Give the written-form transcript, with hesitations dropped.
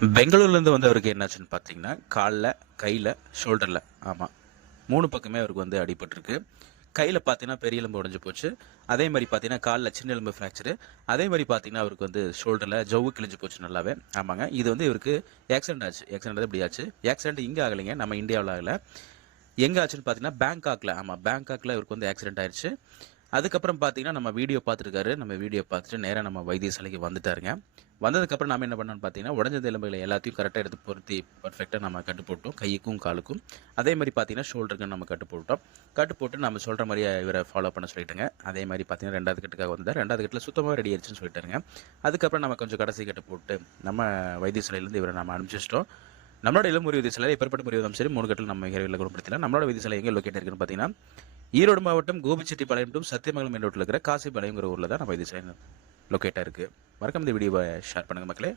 பெங்களூர்லேருந்து வந்தவருக்கு என்னாச்சுன்னு பார்த்தீங்கன்னா, கால்ல, கையில, ஷோல்டர்ல ஆமாம் 3 பக்கமே அவருக்கு வந்து அடிபட்டிருக்கு. கையில பார்த்தீங்கன்னா, பெரிய எலும்பு உடைஞ்சு போச்சு. அதே மாரி பார்த்தீங்கன்னா, கால்ல சின்ன எலும்பு ஃப்ராக்சரு. அதே மாரி பார்த்தீங்கன்னா, அவருக்கு வந்து ஷோல்டர்ல ஜவ்வு கிழிஞ்சு போச்சு நல்லாவே. ஆமாங்க. இது வந்து இவருக்கு ஆக்சிடென்ட் ஆச்சு. ஆக்சிடென்ட் இப்படி ஆச்சு. ஆக்சிடென்ட் இங்க ஆகலைங்க. நம்ம இந்தியாவுல ஆகல. எங்க ஆச்சுன்னு பார்த்தீங்கன்னா, பேங்காக்ல. ஆமா, பேங்காக்ல இவருக்கு வந்து ஆக்சிடென்ட் ஆயிருச்சு. அதுக்கப்புறம் பார்த்தீங்கன்னா, நம்ம வீடியோ பார்த்துருக்காரு. நம்ம வீடியோ பார்த்துட்டு நேரா நம்ம வைத்தியசாலைக்கு வந்துட்டாருங்க. வந்ததுக்கப்புறம் நாம என்ன பண்ணோம்னு பார்த்தீங்கன்னா, உடைஞ்ச எலும்புகள எல்லாத்தையும் கரெக்ட்டா எடுத்து பொருத்தி பெர்ஃபெக்ட்டா நம்ம கட்டு போட்டோம். கைக்கும், காலுக்கும். அதே மாரி பார்த்தீங்கன்னா, ஷோல்டருக்கும் நம்ம கட்டு போட்டோம். கட்டு போட்டு நம்ம சொல்ற மாரியே இவர ஃபாலோ பண்ண சொல்லிட்டேங்க. அதே மாரி பார்த்தீங்கன்னா, 2வது கட்டுக்காக வந்தார். 2வது கட்டுல சுத்தமா ரெடி ஆயிருச்சுன்னு சொல்லிட்டாருங்க. அதுக்கப்புறம் நம்ம கொஞ்சம் கடைசி கட்டு போட்டு, நம்ம வைத்தியசாலையிலேருந்து இவர நம்ம அனுப்பிச்சு வச்சுட்டோம். நம்மளோட இளம் முறிவு வைத்தியசாலை எப்பேற்பட்ட முறிவு வந்தாலும் சரி 3 கட்டில் நம்ம விரைவில் குணப்படுத்தலாம். நம்மளோட வைத்தியசாலை எங்கே லொக்கேட் இருக்குன்னு பார்த்தீங்கன்னா, ஈரோடு மாவட்டம் கோபிச்செட்டிப்பாளையம் டு சத்தியமங்கலம் மெயின் ரோட்டில் இருக்கிற காசிபாளையங்கிற ஊரில் தான் நம்ம வைத்தியசாலை லொக்கேட்டாக இருக்குது. மறக்காம இந்த வீடியோவை ஷேர் பண்ணுங்கள் மக்களே.